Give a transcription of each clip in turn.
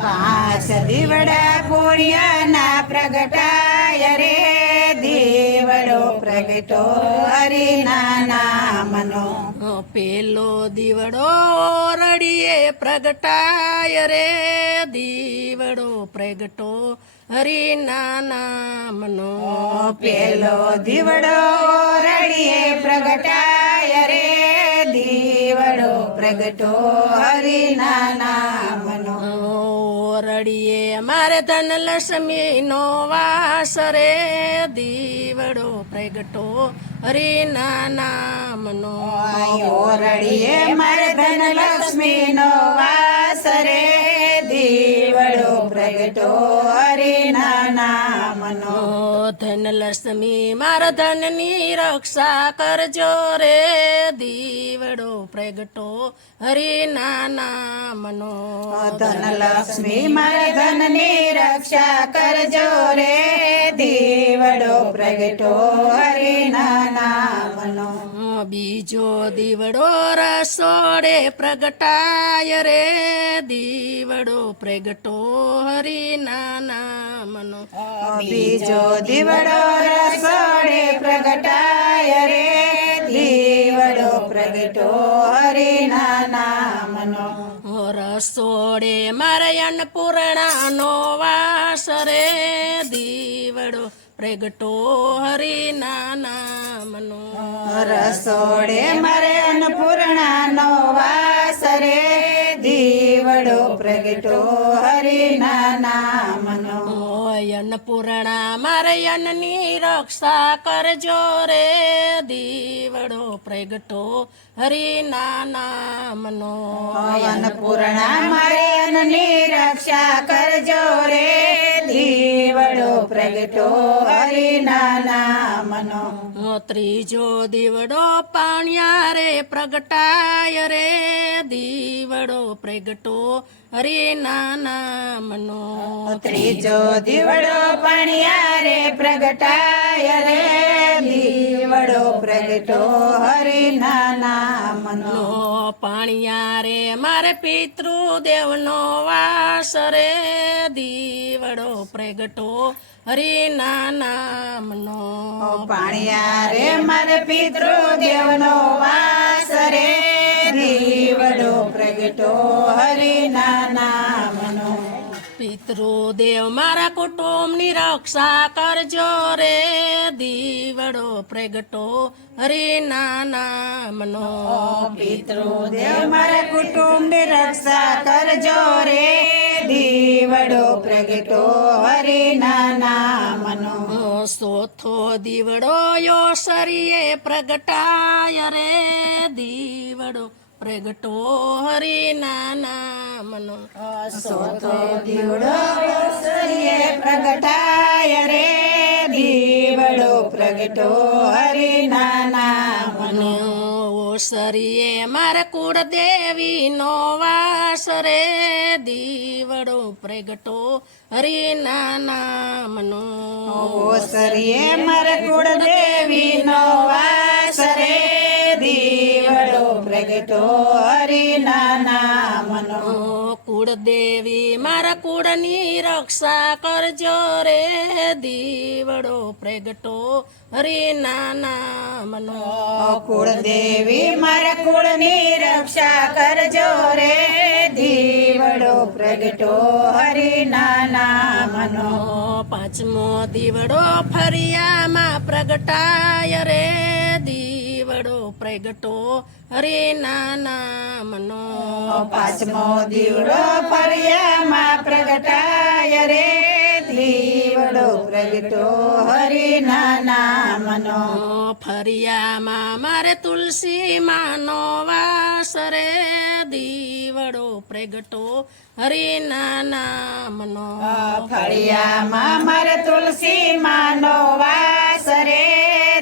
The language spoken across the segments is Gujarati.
પાંચ દીવડા પુણ્યના પ્રગટાય રે દીવડો પ્રગટો હરિના નામનો. પેલો દીવડો રડીએ પ્રગટાય રે દીવડો પ્રગટો હરિના નામનો. પેલો દીવડો રડીએ પ્રગટાય રે દીવડો પ્રગટો હરિના નામનો. રડીએ મારે ધનલક્ષ્મી નો વાસ રે દીવડો પ્રગટો હરિના નામનો. રડીએ મારે ધનલક્ષ્મી નો વાસ રે દીવડો પ્રગટો હરિના નામનો. ધનલક્ષ્મી મારા ધનની રક્ષા કરજો રે દીવડો પ્રગટો હરિના નામનો. ધનલક્ષ્મી મારા ધનની રક્ષા કરજો રે દીવડો પ્રગટો હરિના નામનો. બીજો દીવડો રસોડે પ્રગટાય રે દીવડો પ્રગટો હરિના નામનો. બીજો દીવડો રસોડે પ્રગટાય રે દીવડો પ્રગટો હરિના નામનો. રસોડે મારા અન્નપૂર્ણાનો વાસ રે દીવડો પ્રગટો હરિના નામનો. રસોડે મારે અન્નપૂર્ણાનો વાસ રે દીવડો પ્રગટો હરિના નામનો. અન્નપૂર્ણા મારે અન્નની રક્ષા કરજો રે દીવડો પ્રગટો હરિના નામનો. અન્નપૂર્ણા મારે અન્નની રક્ષા કરજો રે દીવડો પ્રગટો હરિના નામનો. ત્રીજો દીવડો પાણિયા રે પ્રગટાય રે દીવડો પ્રગટો હરિના નામનો. ત્રીજો દીવડો પાણિયા રે પ્રગટાય રે દીવડો પ્રગટો હરિના નામનો. પાણિયા રે મારે પિતૃદેવનો વાસ રે દીવડો પ્રગટો હરિના નામનો. પાણિયા રે મારે પિતૃદેવનો વાસ રે દીવડો પ્રગટો હરિના નામનો. પિતૃદેવ મારા કુટુંબની રક્ષા કરજો રે દીવડો પ્રગટો હરિના નામનો. પિતૃદેવ મારા કુટુંબની રક્ષા કરજો રે દીવડો પ્રગટો હરિના નામનો. ચોથો દીવડો યોસરીએ પ્રગટાય રે દીવડો પ્રગટો હરિના નામનો. ચોથો દીવડો યોસરીએ પ્રગટાય રે દીવડો પ્રગટો હરિના નામનો. ઓસરીએ મારા કુળદેવી નો વાસ રે દીવડો પ્રગટો હરિના નામનો. ઓસરીએ મારા કુળદેવી નો વાસ રે દીવડો પ્રગટો હરિના નામનો. કુળદેવી મારા કુળની રક્ષા કરજો રે દીવડો પ્રગટો હરિના નામનો. કુળદેવી મારા કુળની રક્ષા કરજો રે દીવડો પ્રગટો હરિના નામનો. પાંચમો દીવડો ફરિયામાં પ્રગટાય રે દીવડો પ્રગટો હરિના નામનો. પાંચમો દીવડો ફરિયામાં પ્રગટાય રે દીવડો પ્રગટો હરિના નામનો. ફરિયામાં મારે તુલસી માનો વાસ રે દીવડો પ્રગટો હરિના નામનો. ફળિયામાં મારે તુલસી માનો વાસ રે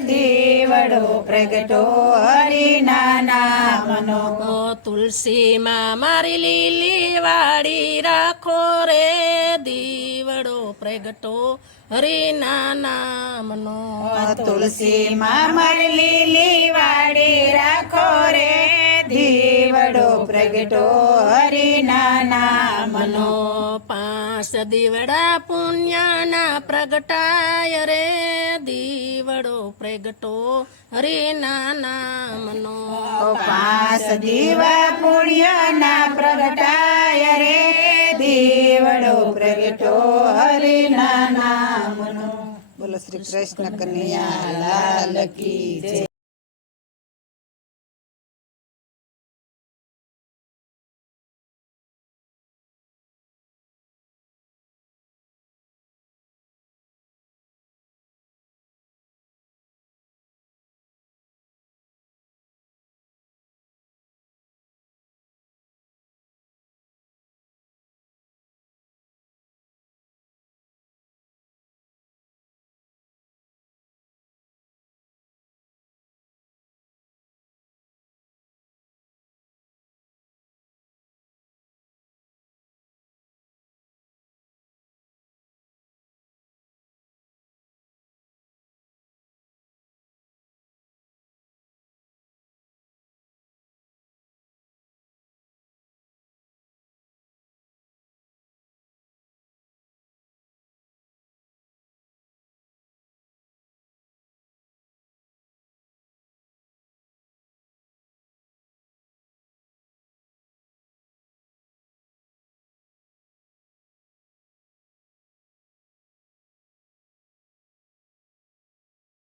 દીવડો પ્રગટો હરિના નામનો. તુલસીમાં મારી લીલી વાડી રાખો રે દીવડો પ્રગટો હરિના નામનો. તુલસીમાં મારી લીલી વાડી રાખો રે દીવડો પ્રગટો હરિના નામનો 5 દીવડા પુણ્યના પ્રગટાય રે દીવડો પ્રગટો હરિના નામનો 5 દીવા પુણ્યના પ્રગટાય રે દીવડો પ્રગટો હરિના નામનો. બોલો શ્રી કૃષ્ણ કનૈયા લાલ કી જય.